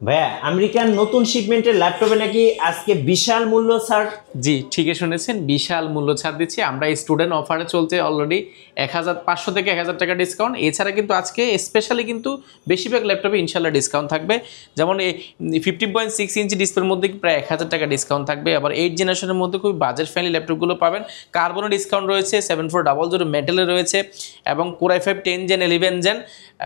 ভাইয়া আমেরিকান নতুন শিপমেন্টের ল্যাপটপে নাকি আজকে বিশাল মূল্য ছাড়। জি, ঠিকই শুনেছেন, বিশাল মূল্য ছাড় দিচ্ছি আমরা। এই স্টুডেন্ট অফারে চলছে অলরেডি 1500 থেকে 1000 টাকা ডিসকাউন্ট। এছাড়া কিন্তু আজকে স্পেশালি কিন্তু বেশিরভাগ ল্যাপটপে ইনশাল্লাহ ডিসকাউন্ট থাকবে। যেমন এই 15.6 ইঞ্চি ডিসপ্লের মধ্যে প্রায় 1000 টাকা ডিসকাউন্ট থাকবে। আবার 8 জেনারেশনের মধ্যে খুবই বাজেট ফ্রেন্ডলি ল্যাপটপগুলো পাবেন। কার্বনের ডিসকাউন্ট রয়েছে, 7400 মেটালে রয়েছে, এবং কোর i5 10 জেন 11 জেন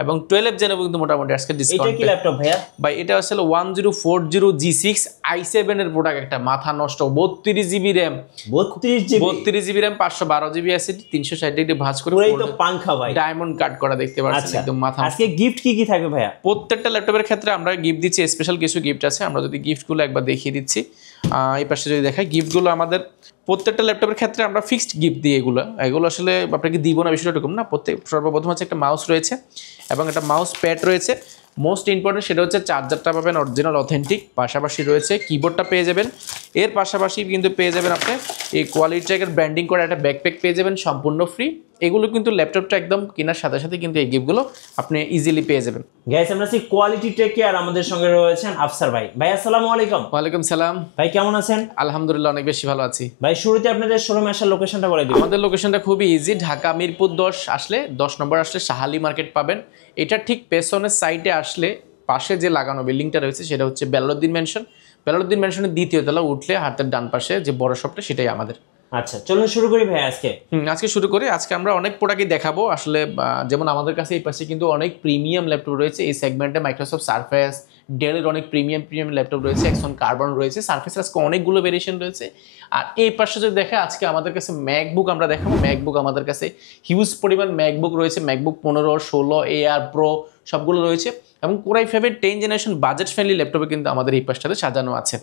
এবং 12 জেনও কিন্তু মোটামুটি আজকে এটা ডিসকাউন্ট। কি ল্যাপটপ ভাইয়া? ভাই এটা আসলে 1040G6 i7 এর প্রোডাক্ট, একটা মাথা নষ্ট 32 GB RAM, 32 GB, 32 GB RAM, 512 GB অ্যাসিডি, 360 degree ভাঁজ করে পুরাই তো পাংখা ভাই। ডায়মন্ড কাট করা দেখতে পাচ্ছেন, আচ্ছা, একদম মাথা। আজকে গিফট কি কি থাকবে ভাইয়া? প্রত্যেকটা ল্যাপটপের ক্ষেত্রে আমরা গিফট দিচ্ছি, স্পেশাল কিছু গিফট আছে। আমরা যদি গিফটগুলো একবার দেখিয়ে দিচ্ছি, এই পাশে যদি দেখাই গিফটগুলো আমাদের প্রত্যেকটা ল্যাপটপের ক্ষেত্রে আমরা ফিক্সড গিফট দিই। এগুলো আসলে আপনাকে দিব না, বিষয়টা এরকম না। সর্বপ্রথম হচ্ছে একটা মাউস রয়েছে এবং একটা মাউস প্যাড রয়েছে। মোস্ট ইম্পর্টেন্ট সেটা হচ্ছে চার্জারটা পাবেন অরিজিনাল অথেন্টিক, পাশাপাশি রয়েছে কিবোর্ডটা পেয়ে যাবেন। এর পাশাপাশি কিন্তু পেয়ে যাবেন আপনি এই কোয়ালিটি ট্র্যাকের ব্র্যান্ডিং করা একটা ব্যাকপ্যাক পেয়ে যাবেন সম্পূর্ণ ফ্রি। এগুলো কিন্তু ল্যাপটপটা একদম কেনার সাথে সাথে কিন্তু এই গিফটগুলো আপনি ইজিলি পেয়ে যাবেন। গাইস আমরা আছি কোয়ালিটি টেক কেয়ার, আমাদের সঙ্গে রয়েছেন আফসার ভাই। ভাই আসসালামু আলাইকুম। ওয়ালাইকুম সালাম। ভাই কেমন আছেন? আলহামদুলিল্লাহ, অনেক বেশি ভালো আছি। ভাই শুরুতে আপনাদের শোরুমে আসার লোকেশনটা বলে দিন। আমাদের লোকেশনটা খুবই ইজি, ঢাকা মিরপুর 10 আসলে 10 নম্বর আসলে শাহালি মার্কেট পাবেন। এটা ঠিক পেছনের সাইডে আসলে পাশে যে লাগানো বিল্ডিংটা রয়েছে সেটা হচ্ছে বেলালউদ্দিন ম্যানশন। বেলালউদ্দিন ম্যানশনের দ্বিতীয় তলা উঠলে হাতের ডান পাশে যে বড় শপটা সেটাই আমাদের। আচ্ছা চলুন শুরু করি ভাই আজকে। আজকে শুরু করি। আজকে আমরা অনেক প্রোডাক্টই দেখাবো আসলে। যেমন আমাদের কাছে এই পাশে কিন্তু অনেক প্রিমিয়াম ল্যাপটপ রয়েছে এই সেগমেন্টে। মাইক্রোসফট সারফেস, ডেলের অনেক প্রিমিয়াম ল্যাপটপ রয়েছে, এক্সন কার্বন রয়েছে, সারফেসের আজকে অনেকগুলো ভেরিয়েশন রয়েছে। আর এই পাশে যদি দেখে আজকে আমাদের কাছে ম্যাকবুক আমরা দেখাবো। ম্যাকবুক আমাদের কাছে হিউজ পরিমাণ ম্যাকবুক রয়েছে। ম্যাকবুক 15, 16, এআর প্রো সবগুলো রয়েছে। এবং core i5 10 generation budget friendly ল্যাপটপে কিন্তু আমাদের এই পাশটাতে সাজানো আছে।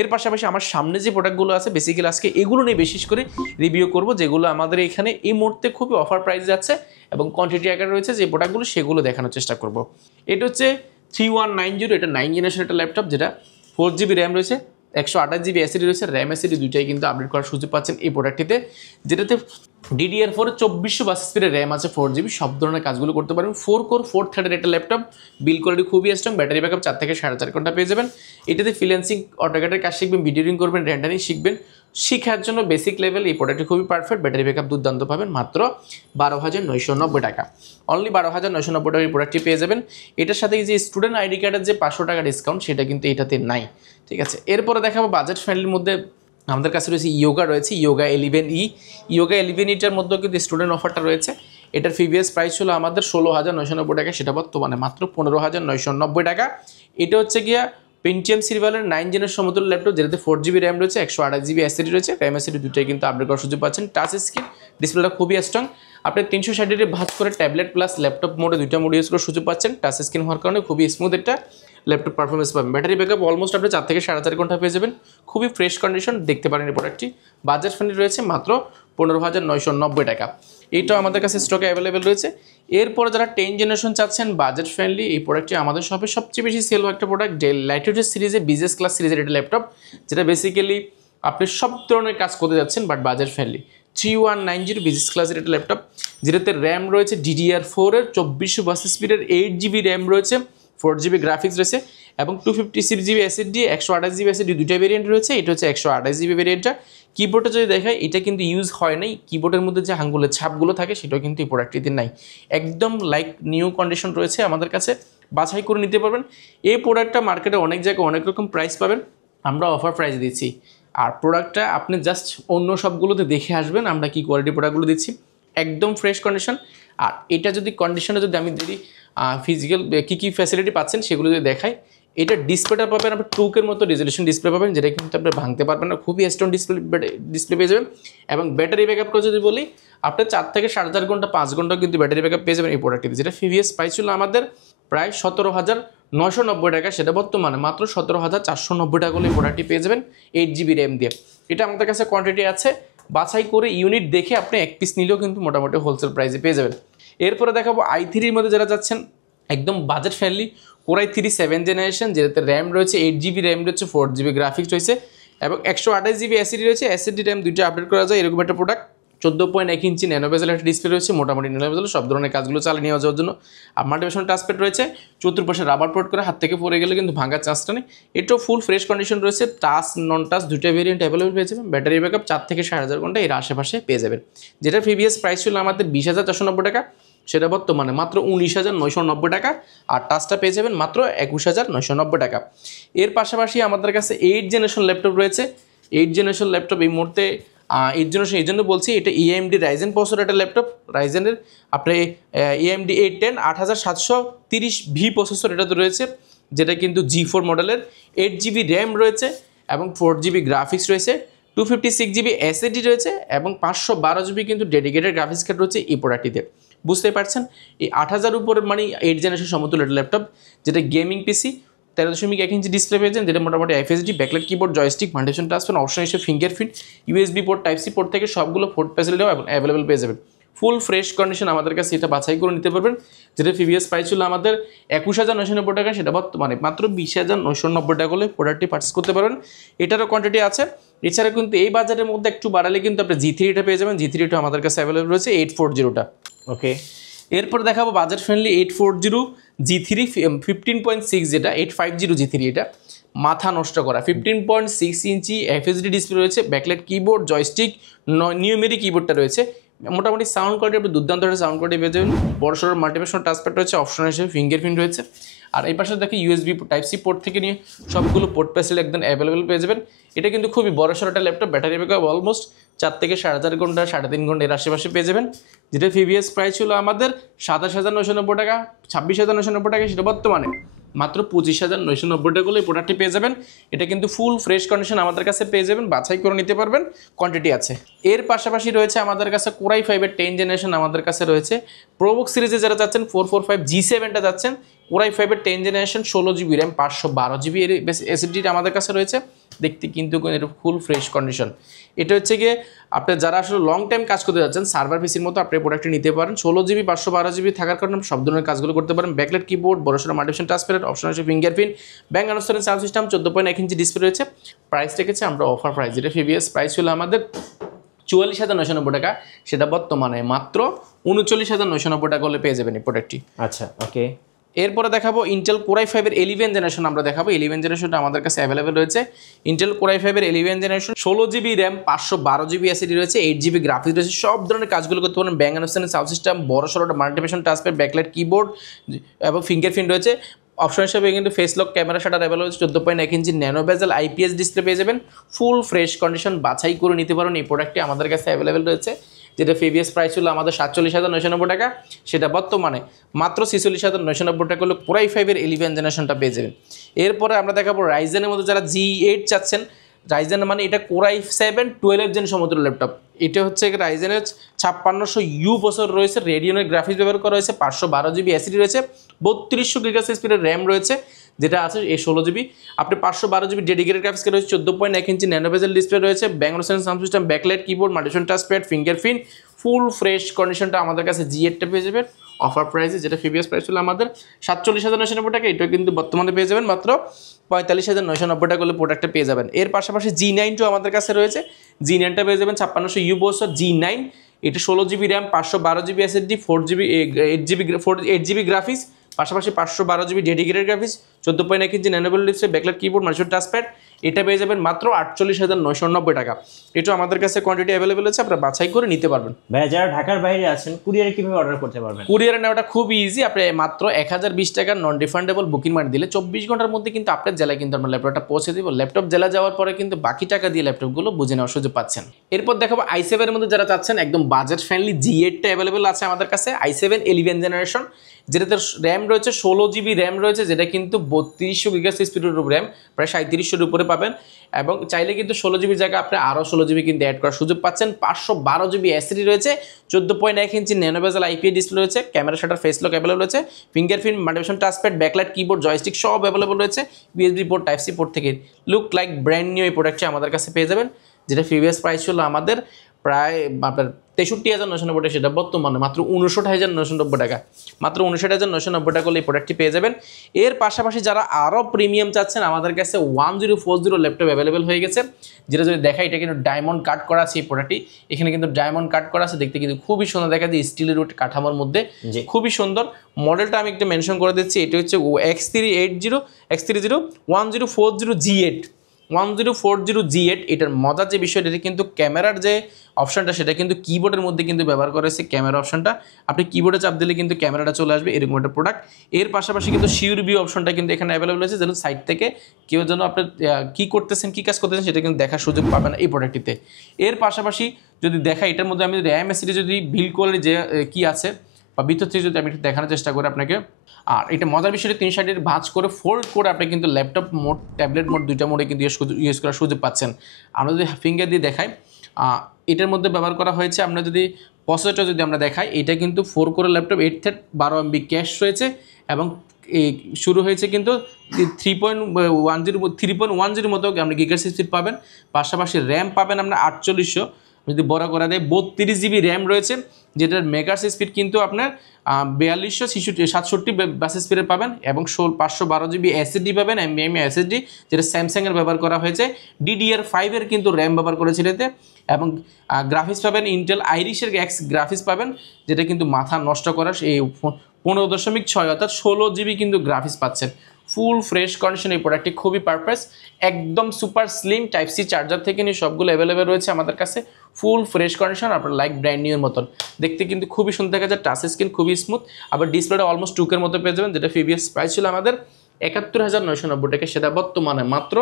এর পাশাপাশি আমার সামনে যে প্রোডাক্টগুলো আছে বেসিক্যালি আজকে এগুলো নিয়ে বিশেষ করে রিভিউ করব, যেগুলো আমাদের এখানে এই মুহূর্তে খুবই অফার প্রাইস যাচ্ছে এবং কোয়ান্টিটি আকারে রয়েছে যে প্রোডাক্টগুলো, সেগুলো দেখানোর চেষ্টা করব। এটা হচ্ছে 3190, এটা 9 জেনারেশন একটা ল্যাপটপ, যেটা 4GB র্যাম রয়েছে, 128GB অ্যাসিডি রয়েছে। র্যাম অ্যাসিডি দুইটাই কিন্তু আপডেট করার সুযোগ পাচ্ছেন এই প্রোডাক্টটিতে, যেটাতে DDR4 2400 বাস স্পিডের র্যাম আছে, 4GB, সব ধরনের কাজগুলো করতে পারবেন। 4 কোর 4 থ্রেডের একটা ল্যাপটপ, বিল কোয়ালিটি খুবই স্ট্রং, ব্যাটারি ব্যাকআপ 4 থেকে 4.5 ঘন্টা পেয়ে যাবেন। এটাতে ফ্রিল্যান্সিং, অটোক্যাডের কাজ শিখবেন, ভিডিওরিং করবেন, রেন্ডারিং শিখবেন, শিখার জন্য বেসিক লেভেল এই প্রোডাক্টটি খুবই পারফেক্ট। ব্যাটারি ব্যাকআপ দুর্দান্ত পাবেন, মাত্র 12,990 টাকা, অনলি 12,990 টাকা এই প্রোডাক্টটি পেয়ে যাবেন। এটার সাথে যে স্টুডেন্ট আইডি কার্ডের যে 500 টাকা ডিসকাউন্ট সেটা কিন্তু এটাতে নাই, ঠিক আছে। এরপরে দেখাবো বাজেট ফ্রেন্ডলির মধ্যে আমাদের কাছে রয়েছে ইয়োগা রয়েছে, ইয়োগা 11E। ইয়োগা 11Eটার মধ্যেও কিন্তু স্টুডেন্ট অফারটা রয়েছে। এটার প্রিভিয়াস প্রাইস ছিল আমাদের 16,990 টাকা, সেটা বর্তমানে মাত্র 15,990 টাকা। এটা হচ্ছে গিয়া পেন্টিয়াম সিরিয়ালের 9 জেনের সমতুল্য ল্যাপটপ, যেটাতে 4GB র্যাম রয়েছে, 128GB অ্যাসিডি রয়েছে, র্যাম অ্যাসিডি দুটোই কিন্তু আপডেট করার সুযোগ পাচ্ছেন। টাচ স্ক্রিন, ডিসপ্লেটা খুবই স্ট্রং। আপনি 360 ডিগ্রি ভাঁজ করে ট্যাবলেট প্লাস ল্যাপটপ মোডে দুইটা মোড ইউজ করার সুযোগ পাচ্ছেন। টাচ স্ক্রিন হওয়ার কারণে খুবই স্মুথ একটা ল্যাপটপ পারফরমেন্স পাবেন। ব্যাটারি ব্যাকআপ অলমোস্ট আপনি 4 থেকে 4.5 ঘন্টা পেয়ে যাবেন, খুবই ফ্রেশ কন্ডিশন, দেখতে পারেন এই প্রোডাক্টটি। বাজেট ফ্রেন্ডলি রয়েছে, মাত্র 15,990 টাকা। এইটাও আমাদের কাছে স্টকে অ্যাভেলেবেল রয়েছে। এরপরে যারা 10 জেনারেশন চাচ্ছেন বাজেট ফ্রেন্ডলি, এই প্রোডাক্টটি আমাদের শপে সবচেয়ে বেশি সেল একটা প্রোডাক্ট, ডেল ল্যাটিটিউড সিরিজে বিজনেস ক্লাস সিরিজের একটা ল্যাপটপ, যেটা বেসিক্যালি আপনি সব ধরনের কাজ করতে যাচ্ছেন বাট বাজেট ফ্রেন্ডলি। 3190 বিজনেস ক্লাসের একটা ল্যাপটপ, যেটাতে র্যাম রয়েছে DDR4 এর 2400 বাস স্পিডের, 8GB র্যাম রয়েছে, 4GB গ্রাফিক্স রয়েছে এবং 256GB এসএসডি, 128GB এসএসডি দুইটা ভেরিয়েন্ট রয়েছে। এটা হচ্ছে 128GB ভেরিয়েন্টটা। কিবোর্ডটা যদি দেখায় এটা কিন্তু ইউজ হয় নাই, কিবোর্ডের মধ্যে যে আঙ্গুলের ছাপগুলো থাকে সেটাও কিন্তু এই প্রোডাক্টটিতে নাই, একদম লাইক নিউ কন্ডিশন রয়েছে আমাদের কাছে, বাছাই করে নিতে পারবেন। এই প্রোডাক্টটা মার্কেটে অনেক জায়গায় অনেক রকম প্রাইস পাবেন, আমরা অফার প্রাইস দিচ্ছি। আর প্রোডাক্টটা আপনি জাস্ট অন্য সবগুলোতে দেখে আসবেন আমরা কি কোয়ালিটি প্রোডাক্টগুলো দিচ্ছি, একদম ফ্রেশ কন্ডিশন। আর এটা যদি কন্ডিশনে যদি আমি দিই ফিজিক্যাল কী ফ্যাসিলিটি পাচ্ছেন সেগুলো যদি দেখাই, এটা ডিসপ্লেটা পাবেন আপনি 2K মতো রেজলিউশন ডিসপ্লে পাবেন, যেটা কিন্তু আপনি ভাঙতে পারবেন না, খুবই স্ট্রং ডিসপ্লে পেয়ে যাবেন। এবং ব্যাটারি ব্যাকআপটা যদি বলি, আপনি 4 থেকে 4.5 ঘন্টা 5 ঘন্টা কিন্তু ব্যাটারি ব্যাকআপ পেয়ে যাবেন এই প্রোডাক্টটিতে, যেটা প্রিভিয়াস প্রাইস ছিল আমাদের প্রায় 17,990 টাকা, সেটা বর্তমানে মাত্র 17,490 টাকা হলে এই প্রোডাক্টটি পেয়ে যাবেন 8GB র্যাম দিয়ে। এটা আমাদের কাছে কোয়ান্টিটি আছে, বাছাই করে ইউনিট দেখে আপনি এক পিস নিলেও কিন্তু মোটামুটি হোলসেল প্রাইসে পেয়ে যাবেন। এরপরে দেখাবো i3-র মধ্যে যারা যাচ্ছেন একদম budget friendly, core i3 7 generation, যেটাতে র্যাম রয়েছে, 8GB র্যাম রয়েছে, 4GB গ্রাফিক্স রয়েছে এবং 128GB অ্যাসিডি রয়েছে, অ্যাসিডি র্যাম দুইটা আপডেট করা যায়, এরকম একটা প্রোডাক্ট। 14.1 ইঞ্চি ন্যানো বেজেল একটা ডিসপ্লে রয়েছে, মোটামুটি ন্যানো বেজেল সব ধরনের কাজগুলো চালিয়ে নেওয়া যাওয়ার জন্য। আর মাল্টিমিশন টাচপ্যাড রয়েছে, চতুর্পাশে রাবার পোর্ট করে হাত থেকে পড়ে গেলে কিন্তু ভাঙার চান্সটা নেই। এটাও ফুল ফ্রেশ কন্ডিশন রয়েছে, টাচ নন টাচ দুটো ভেরিয়েন্ট অ্যাভেলেবল পেয়ে যাবেন। ব্যাটারি ব্যাকআপ 4 থেকে 5,500 ঘন্টা এর আশেপাশে পেয়ে যাবেন। যেটা প্রিভিয়াস প্রাইস ছিল আমাদের 20,490 টাকা, সেটা বর্তমানে মাত্র 19,990 টাকা। আর টাচটা পেয়ে যাবেন মাত্র 21,990 টাকা। এর পাশাপাশি আমাদের কাছে 8 জেনারেশন ল্যাপটপ রয়েছে। 8 জেনারেশন ল্যাপটপ এই মুহূর্তে 8 জেনারেশন এই জন্য বলছি, এটা AMD রাইজেন প্রসেসর একটা ল্যাপটপ। রাইজেনের আপনি AMD 810 8730V প্রসেসর এটাতে রয়েছে, যেটা কিন্তু G4 মডেলের। 8GB র্যাম রয়েছে এবং 4GB গ্রাফিক্স রয়েছে, 256GB SSD রয়েছে এবং 512GB কিন্তু ডেডিকেটেড গ্রাফিক্স কার্ড রয়েছে এই প্রোডাক্টটিতে। বুঝতেই পারছেন এই 8,000 উপরের মানে 8 জেনারেশন সমতুল্য একটা ল্যাপটপ, যেটা গেমিং পিসি, 13.1 ইঞ্চি ডিসপ্লে পেয়েছেন, যেটা মোটামুটি FSD, backlight keyboard, joystick, multi mission touchpad, option হিসেবে fingerprint, USB port, type C port থেকে সবগুলো পোর্ট ফ্যাসিলিটিও অ্যাভেলেবল পেয়ে যাবেন। ফুল ফ্রেশ কন্ডিশন আমাদের কাছে এটা বাছাই করে নিতে পারবেন। যেটা প্রিভিয়াস প্রাইস ছিল আমাদের 21,990 টাকা, সেটা বর্তমানে মাত্র 20,990 টাকা হলে প্রোডাক্টটি পারচেস করতে পারবেন। এটারও কোয়ান্টিটি আছে। এছাড়া কিন্তু এই বাজারের মধ্যে একটু বাড়ালে কিন্তু আপনি G3টা পেয়ে যাবেন। G3টা আমাদের কাছে অ্যাভেলেবল রয়েছে 840টা। ওকে, এরপর দেখাবো বাজেট ফ্রেন্ডলি 840 G3 15.6, যেটা 850 G3, এটা মাথা নষ্ট করা 15.6 ইঞ্চি FSD ডিসপ্লে রয়েছে, ব্যাকলাইট কিবোর্ড, জয়স্টিক, নিউমেরিক কিবোর্ডটা রয়েছে। মোটামুটি সাউন্ড কোয়ালিটি আপনি দুর্দান্ত একটা সাউন্ড কোয়ালিটি পেয়ে যাবেন। বড়সড় মাল্টিমিশন টাচপ্যাড রয়েছে, অপশন হিসেবে ফিঙ্গারপ্রিন্ট রয়েছে। আর এই পাশে দেখি USB টাইপ সি পোর্ট থেকে নিয়ে সবগুলো পোর্ট ফ্যাসিলিটি একদম অ্যাভেলেবল পেয়ে যাবেন। এটা কিন্তু খুবই বড়সড় একটা ল্যাপটপ, ব্যাটারি ব্যাকআপ অলমোস্ট 4 থেকে 5,500 ঘন্টা, 3.5 ঘন্টা এর আশেপাশে পেয়ে যাবেন। যেটা প্রিভিয়াস প্রাইস ছিল আমাদের 27,990 টাকা, 26,990 টাকা, সেটা বর্তমানে মাত্র 25,990 টাকা হলে এই প্রোডাক্টটি পেয়ে যাবেন। এটা কিন্তু ফুল ফ্রেশ কন্ডিশন আমাদের কাছে পেয়ে যাবেন, বাছাই করে নিতে পারবেন, কোয়ান্টিটি আছে। এর পাশাপাশি রয়েছে আমাদের কাছে কোরাই 5-এর 10 জেনারেশন আমাদের কাছে রয়েছে। প্রোবুক সিরিজে যারা চাচ্ছেন 445 G7টা যাচ্ছেন, core i 5-এর 10 generation 16GB RAM 512GB এর SSDটা আমাদের কাছে রয়েছে। দেখতে কিন্তু এটা ফুল ফ্রেশ কন্ডিশন। এটা হচ্ছে গিয়ে আপনি যারা আসলে লং টাইম কাজ করতে যাচ্ছেন সার্ভার পিসির মতো আপনি প্রোডাক্টটি নিতে পারেন। 16GB 512GB থাকার কারণে সব ধরনের কাজগুলো করতে পারেন। ব্যাকলাইট কিবোর্ড, বড়সড় মাল্টিমিশন টাচপ্যাড, অপশন আছে ফিঙ্গারপ্রিন্ট, ব্যাঙ্ক আনস্টারেন সাউন্ড সিস্টেম, 14.1 ইঞ্চি ডিসপ্লে রয়েছে। প্রাইস রেখেছে আমরা অফার প্রাইস, যেটা প্রিভিয়াস প্রাইস ছিল আমাদের 44,990 টাকা, সেটা বর্তমানে মাত্র 39,990 টাকা হলে পেয়ে যাবেন এই প্রোডাক্টটি। আচ্ছা, ওকে। এরপরে দেখাবো ইন্টেল কোরাই 5-এর 11 জেনারেশন আমরা দেখাবো। 11 জেনারেশনটা আমাদের কাছে অ্যাভেলেবেল রয়েছে। ইন্টেল কোরাই 5-এর 11 generation 16GB RAM 512GB SSD রয়েছে, 8GB গ্রাফিক্স রয়েছে, সব ধরনের কাজগুলো করতে পারেন। ব্যাঙ্ক আনস্টারেন সাউন্ড সিস্টেম, বড়সড় মাল্টিমিশন টাচপ্যাড, ব্যাকলাইট কিবোর্ড এবং ফিঙ্গারপ্রিন্ট রয়েছে। অপশন হিসেবে কিন্তু face lock camera shutter available হচ্ছে, 14.1 inch nano bezel IPS display পেয়ে যাবেন। ফুল ফ্রেশ কন্ডিশন বাছাই করে নিতে পারেন। এই প্রোডাক্টটি আমাদের কাছে অ্যাভেলেবেল রয়েছে। যেটা প্রিভিয়াস প্রাইস ছিল আমাদের 47,990 টাকা, সেটা বর্তমানে মাত্র 46,990 টাকা হলো কোরাই 5-এর 11 জেনারেশনটা পেয়ে যাবেন। এরপরে আমরা দেখাবো রাইজেনের মধ্যে যারা G8 চাচ্ছেন। রাইজেন মানে এটা কোরাই 7 12 জেন সমতুল্য ল্যাপটপ। এটা হচ্ছে রাইজেনের 5600U প্রসেসর রয়েছে, রেডিয়নের গ্রাফিক্স ব্যবহার করা হয়েছে, 512GB SSD রয়েছে, 3200 GHz স্পিডের র্যাম রয়েছে, যেটা আছে এই 16GB। আপনি 512GB ডেডিকেটেড গ্রাফিক্স কার্ড রয়েছে, 14.1 ইঞ্চি ন্যানো বেজেল ডিসপ্লে রয়েছে, ব্যাঙ্ক আনস্টারেন sound system, backlight keyboard, multi mission touchpad, fingerprint, full fresh কন্ডিশনটা আমাদের কাছে G8টা পেয়ে যাবেন অফার প্রাইসে। যেটা প্রিভিয়াস প্রাইস ছিল আমাদের 47,990 টাকা, এটাও কিন্তু বর্তমানে পেয়ে যাবেন মাত্র 45,990 টাকা হলে প্রোডাক্টটা পেয়ে যাবেন। এর পাশাপাশি G9ও আমাদের কাছে রয়েছে। G9টা পেয়ে যাবেন 5600U প্রসেসর G9, এটা 16GB RAM 512GB SSD 8GB graphics, পাশাপাশি 512GB dedicated graphics, 14.1 inch nano bezel display, backlight keyboard, multi mission touchpad, এটা পেয়ে যাবেন মাত্র 48,990 টাকা। এটা আমাদের কাছে কোয়ান্টিটি অ্যাভেলেবেল আছে, আপনারা বাছাই করে নিতে পারবেন। ভাইয়া যারা ঢাকার বাইরে আছেন কুরিয়ারে কিভাবে অর্ডার করতে পারবেন? কুরিয়ারে নেওয়াটা খুব ইজি। আপনি মাত্র 1020 টাকা নন রিফান্ডেবল বুকিং মানি দিলে 24 ঘন্টার মধ্যে কিন্তু আপনার জেলায় কিন্তু আমরা ল্যাপটপটা পৌঁছে দিব। ল্যাপটপ জেলা যাওয়ার পরে কিন্তু বাকি টাকা দিয়ে ল্যাপটপগুলো বুঝে নেওয়ার সুযোগ পাচ্ছেন। এরপর দেখাবো i7 এর মধ্যে যারা চাচ্ছেন একদম বাজেট ফ্রেন্ডলি G8টা অ্যাভেলেবেল আছে আমাদের কাছে। i7 11 জেনারেশন, যেটাতে র্যাম রয়েছে 16GB র্যাম রয়েছে, যেটা কিন্তু 3200 GHz স্পিডের র্যাম, প্রায় 3700-এর উপরে পাবেন। এবং চাইলে কিন্তু 16GB জায়গায় আপনি আরও 16GB কিন্তু অ্যাড করার সুযোগ পাচ্ছেন। 512GB SSD রয়েছে, 14.1 inch nano bezel IPS display রয়েছে, camera shutter face lock available রয়েছে, fingerprint, multi mission touchpad, backlight keyboard, joystick সব অ্যাভেলেবল রয়েছে। USB port, type C port থেকে লুক লাইক ব্র্যান্ড নিউ এই প্রোডাক্টটি আমাদের কাছে পেয়ে যাবেন। যেটা প্রিভিয়াস প্রাইস ছিল আমাদের প্রায় আপনার 63,990 টাকা, সেটা বর্তমানে মাত্র 59,990 টাকা, মাত্র 59,990 টাকা করলে এই প্রোডাক্টটি পেয়ে যাবেন। এর পাশাপাশি যারা আরও প্রিমিয়াম চাচ্ছেন, আমাদের কাছে 1040 ল্যাপটপ অ্যাভেলেবেল হয়ে গেছে, যেটা যদি দেখা, এটা কিন্তু ডায়মন্ড কাট করা আছে এই প্রোডাক্টটি, এখানে কিন্তু ডায়মন্ড কাট করা আছে, দেখতে কিন্তু খুবই সুন্দর দেখা যায়, স্টিলের কাঠামোর মধ্যে খুবই সুন্দর। মডেলটা আমি একটু মেনশন করে দিচ্ছি, এটা হচ্ছে X340 1040G8 1040G8। এটার মজার যে বিষয়টা, এটা কিন্তু ক্যামেরার যে অপশনটা, সেটা কিন্তু কিবোর্ডের মধ্যে কিন্তু ব্যবহার করেছে ক্যামেরা অপশনটা, আপনি কিবোর্ডে চাপ দিলে কিন্তু ক্যামেরাটা চলে আসবে, এরকম একটা প্রোডাক্ট। এর পাশাপাশি কিন্তু শিওর ভিউ অপশনটা কিন্তু এখানে অ্যাভেলেবল আছে, যেন সাইড থেকে কেউ যেন আপনার কী করতেছেন, কী কাজ করতেছেন সেটা কিন্তু দেখার সুযোগ পাবেন এই প্রোডাক্টটিতে। এর পাশাপাশি যদি দেখা, এটার মধ্যে আমি র্যাম এসিডি যদি বিল্ড করে যে কী আছে বা ভিতর থেকে যদি আমি একটু দেখানোর চেষ্টা করি আপনাকে। আর এটা মজার বিষয়টা, 360 ভাঁজ করে ফোল্ড করে আপনি কিন্তু ল্যাপটপ মোড, ট্যাবলেট মোড, দুইটা মোডে কিন্তু ইউজ করার সুযোগ পাচ্ছেন। আমরা যদি ফিঙ্গার দিয়ে দেখাই, এটার মধ্যে ব্যবহার করা হয়েছে, আমরা যদি প্রসেসরটা যদি আমরা দেখাই, এটা কিন্তু 4 কোরের ল্যাপটপ, 8 থ্রেড, 12 MB ক্যাশ রয়েছে, এবং এই শুরু হয়েছে কিন্তু 3.10 মতো আপনি গিগার্স স্পিড পাবেন। পাশাপাশি র্যাম পাবেন আমরা 4800, যদি বড় করে দেয় 32 GB র্যাম রয়েছে, যেটার মেগাস স্পিড কিন্তু আপনার 4267 বাস স্পিডের পাবেন, এবং 512 GB এসএসডি পাবেন, NVMe এসএসডি, যেটা স্যামসাংয়ের ব্যবহার করা হয়েছে। DDR5 এর কিন্তু র্যাম ব্যবহার করেছিল এতে, এবং গ্রাফিক্স পাবেন ইন্টেল আইরিশের এক্স গ্রাফিক্স পাবেন, যেটা কিন্তু মাথা নষ্ট করার এই 15.6 অর্থাৎ 16 GB কিন্তু গ্রাফিক্স পাচ্ছেন। ফুল ফ্রেশ কন্ডিশন এই প্রোডাক্টটি, খুবই পারপাস, একদম super slim, type C charger থেকে নিয়ে সবগুলো অ্যাভেলেবেল রয়েছে আমাদের কাছে, ফুল ফ্রেশ কন্ডিশন, আপনার লাইক ব্র্যান্ড নিউর মতন দেখতে কিন্তু খুবই সুন্দর দেখা যায়। টাচ স্ক্রিন খুবই স্মুথ, আবার ডিসপ্লেটা অলমোস্ট টুকের মতো পেয়ে যাবেন, যেটা প্রিভিয়াস প্রাইস ছিল আমাদের 71,990 টাকা, সেটা বর্তমানে মাত্র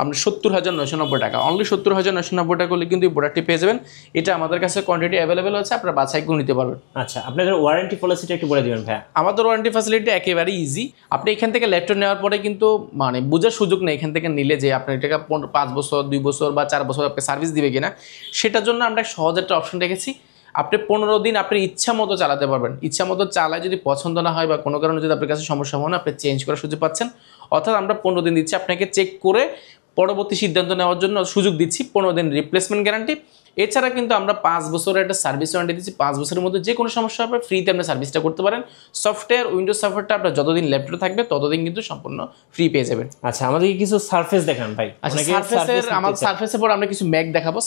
আপনি 70,990 টাকা, অনলি 70,990 টাকা করলে কিন্তু এই প্রোডাক্টটি পেয়ে যাবেন। এটা আমাদের কাছে কোয়ান্টিটি অ্যাভেলেবেল আছে, আপনারা বাছাই করে নিতে পারবেন। আচ্ছা, আপনাদের ওয়ারেন্টি পলিসিটা একটু বলে দিবেন ভাইয়া। আমাদের ওয়ারেন্টি ফ্যাসিলিটি একেবারে ইজি। আপনি এখান থেকে ল্যাপটপ নেওয়ার পরে কিন্তু মানে বোঝার সুযোগ নেই এখান থেকে নিলে যে আপনার এটাকে 5 বছর, 2 বছর বা 4 বছর আপনাকে সার্ভিস দিবে কিনা। সেটার জন্য আমরা সহজ একটা অপশন রেখেছি, আপনি 15 দিন আপনার ইচ্ছা মতো চালাতে পারবেন। ইচ্ছা মতো চালায় যদি পছন্দ না হয় বা কোনো কারণে যদি আপনার কাছে সমস্যা হয় না, আপনি চেঞ্জ করার সুযোগ পাচ্ছেন। অর্থাৎ আমরা 15 দিন দিচ্ছি আপনাকে চেক করে পরবর্তী সিদ্ধান্ত নেওয়ার জন্য সুযোগ দিচ্ছি, 15 দিন রিপ্লেসমেন্ট গ্যারান্টি। এছাড়া কিন্তু আমরা 5 বছরের একটা সার্ভিস ওয়ারেন্টি দিচ্ছি, 5 বছরের মধ্যে যে কোনো সমস্যা হবে ফ্রিতে আপনি সার্ভিসটা করতে পারেন। সফটওয়্যার, উইন্ডোজ সফটওয়্যারটা আপনার যতদিন ল্যাপটপে থাকবে ততদিন কিন্তু সম্পূর্ণ ফ্রি পেয়ে যাবেন। আচ্ছা, আমাদেরকে কিছু সারফেস দেখান ভাই। আচ্ছা, সারফেসের পর আমরা কিছু ম্যাক দেখাবো।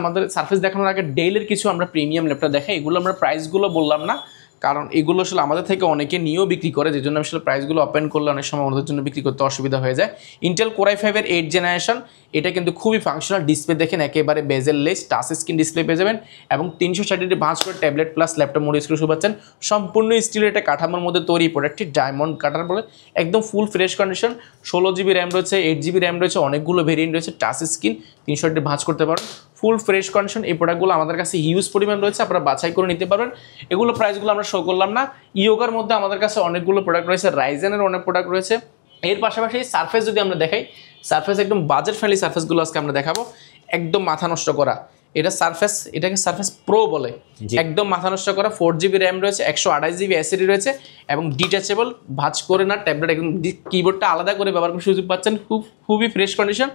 আমাদের সারফেস দেখানোর আগে ডেলের কিছু আমরা প্রিমিয়াম ল্যাপটপ দেখাই, এগুলো আমরা প্রাইসগুলো বললাম না, কারণ এগুলো আসলে আমাদের থেকে অনেকে নিয়েও বিক্রি করে, যে জন্য আসলে প্রাইসগুলো ওপেন করলে অনেক সময় আমাদের জন্য বিক্রি করতে অসুবিধা হয়ে যায়। ইন্টেল Core i5 এর 8 জেনারেশন, এটা কিন্তু খুবই ফাংশনাল, ডিসপ্লে দেখেন একেবারে বেজেল লেস, টাচ স্ক্রিন ডিসপ্লে পেয়ে যাবেন, এবং 360 ভাঁজ করে tablet plus laptop mode use করে শুরু পাচ্ছেন। সম্পূর্ণ স্টিলের একটা কাঠামোর মধ্যে তৈরি প্রোডাক্টটি, ডায়মন্ড কাটার বলে, একদম ফুল ফ্রেশ কন্ডিশন। 16 GB র্যাম রয়েছে, 8 GB র্যাম রয়েছে, অনেকগুলো ভেরিয়েন্ট রয়েছে, টাচ স্ক্রিন, 360 ভাঁজ করতে পারেন, ফুল ফ্রেশ কন্ডিশন। এই প্রোডাক্টগুলো আমাদের কাছে হিউজ পরিমাণ রয়েছে, আপনারা বাছাই করে নিতে পারবেন। এগুলো প্রাইসগুলো আমরা শো করলাম না। ইয়োগার মধ্যে আমাদের কাছে অনেকগুলো প্রোডাক্ট রয়েছে, রাইজেনের অনেক প্রোডাক্ট রয়েছে। এর পাশাপাশি সারফেস যদি আমরা দেখাই, সারফেস একদম বাজেট ফ্রেন্ডলি সারফেসগুলো আজকে আমরা দেখাবো, একদম মাথা নষ্ট করা। এটাকে সারফেস প্রো বলে, একদম মাথা নষ্ট করা। 4 GB র্যাম রয়েছে, 128 GB এসএসডি রয়েছে, এবং ডিটাচেবল, ভাঁজ করে না, ট্যাবলেট একদম কিবোর্ডটা আলাদা করে ব্যবহার করার সুযোগ পাচ্ছেন। খুবই ফ্রেশ কন্ডিশন।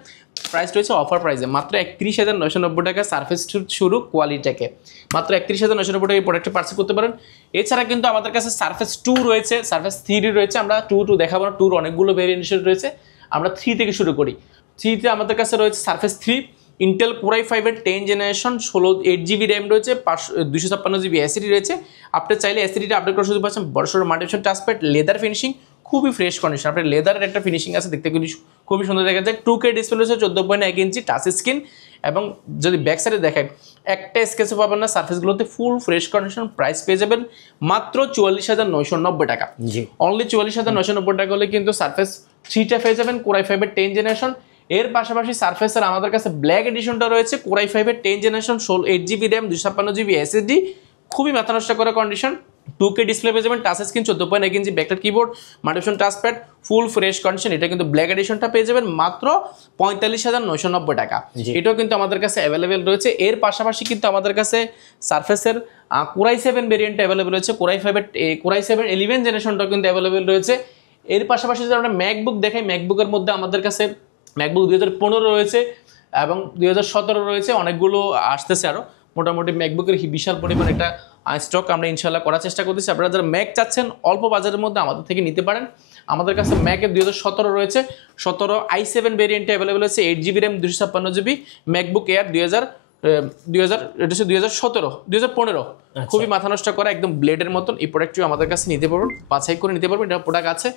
প্রাইস রয়েছে অফার প্রাইসে মাত্র 31,990 টাকা, সারফেস শুরু কোয়ালিটিকে মাত্র 31,990 টাকা এই প্রোডাক্টটা পারচেজ করতে পারেন। এছাড়া কিন্তু আমাদের কাছে সারফেস 2 রয়েছে, সারফেস 3 রয়েছে। আমরা 2 দেখাবো না, 2 অনেকগুলো ভেরিয়েন্ট রয়েছে, আমরা 3 থেকে শুরু করি। 3তে আমাদের কাছে রয়েছে সারফেস 3, ইন্টেল Core i5 এর 10 জেনারেশন, 8 GB র্যাম রয়েছে, 256 GB এসএসডি রয়েছে। আপনি চাইলে এসএসডিটা আপডেট করার সুযোগ পাচ্ছেন। বড়সড় মাল্টিফাংশন টাচপ্যাড, লেদার ফিনিশিং, খুবই ফ্রেশ কন্ডিশন। আপনার লেদারের একটা ফিনিশিং আছে, দেখতে খুবই সুন্দর দেখা যায়। 2K ডিসপ্লে রয়েছে, 14.1 ইঞ্চি টাচ স্ক্রিন, এবং যদি ব্যাক সাইডে দেখেন একটা স্কেচও পাবেন না সারফেসগুলোতে, ফুল ফ্রেশ কন্ডিশন। প্রাইস পেয়ে যাবেন মাত্র 44,990 টাকা, অনলি 44,990 টাকা হলে কিন্তু সারফেস 3টা পেয়ে যাবেন, Core i5 এর 10 জেনারেশন। এর পাশাপাশি সারফেসের আমাদের কাছে ব্ল্যাক এডিশনটা রয়েছে, Core i5 এর 10 generation, 8 GB RAM, 256 GB SSD, খুবই মাথা নষ্ট করা কন্ডিশন। 2K ডিসপ্লে পেয়ে যাবেন, touch screen, 14.1 inch backlight keyboard, multifunction touchpad, full fresh condition. এটা কিন্তু ব্ল্যাক এডিশনটা পেয়ে যাবেন মাত্র 45,990 টাকা, এটাও কিন্তু আমাদের কাছে অ্যাভেলেবেল রয়েছে। এর পাশাপাশি কিন্তু আমাদের কাছে সারফেসের Core i7 ভেরিয়েন্টটা অ্যাভেলেবেল রয়েছে, Core i7 11 জেনারেশনটাও কিন্তু অ্যাভেলেবেল রয়েছে। এর পাশাপাশি যদি আমরা ম্যাকবুক দেখাই, ম্যাকবুকের মধ্যে আমাদের কাছে ম্যাকবুক 2015 রয়েছে এবং 2017 রয়েছে, অনেকগুলো আসতেছে আরও। মোটামুটি ম্যাকবুকের বিশাল পরিমাণ একটা স্টক আমরা ইনশাল্লাহ করার চেষ্টা করতেছি। আপনারা যারা ম্যাক চাচ্ছেন অল্প বাজারের মধ্যে আমাদের থেকে নিতে পারেন। আমাদের কাছে ম্যাকের 2017 রয়েছে, 17 i7 ভেরিয়েন্টে অ্যাভেলেবেল আছে, 8GB RAM 256GB। MacBook air 2015 খুবই মাথা নষ্ট করা একদম ব্লেডের মতন। এই প্রোডাক্টটিও আমাদের কাছে নিতে পারবেন, বাছাই করে নিতে পারবেন, এটা প্রোডাক্ট আছে।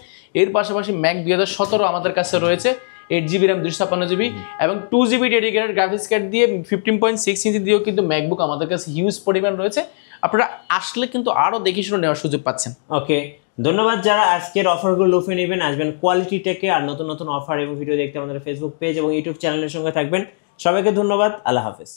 এর পাশাপাশি ম্যাক 2017 আমাদের কাছে রয়েছে, 8GB র্যাম 256GB এবং 2GB ডেডিকেটেড গ্রাফিক্স কার্ড দিয়ে 15.6 ইঞ্চি দিয়েও কিন্তু ম্যাকবুক আমাদের কাছে হিউজ পরিমাণ রয়েছে। আপনারা আসলে কিন্তু আরও দেখে শুনে নেওয়ার সুযোগ পাচ্ছেন। ওকে, ধন্যবাদ। যারা আজকের অফারগুলো লুফে নেবেন, আসবেন কোয়ালিটি টেকে, আর নতুন নতুন অফার এবং ভিডিও দেখতে আমাদের ফেসবুক পেজ এবং ইউটিউব চ্যানেলের সঙ্গে থাকবেন। সবাইকে ধন্যবাদ, আল্লাহ হাফেজ।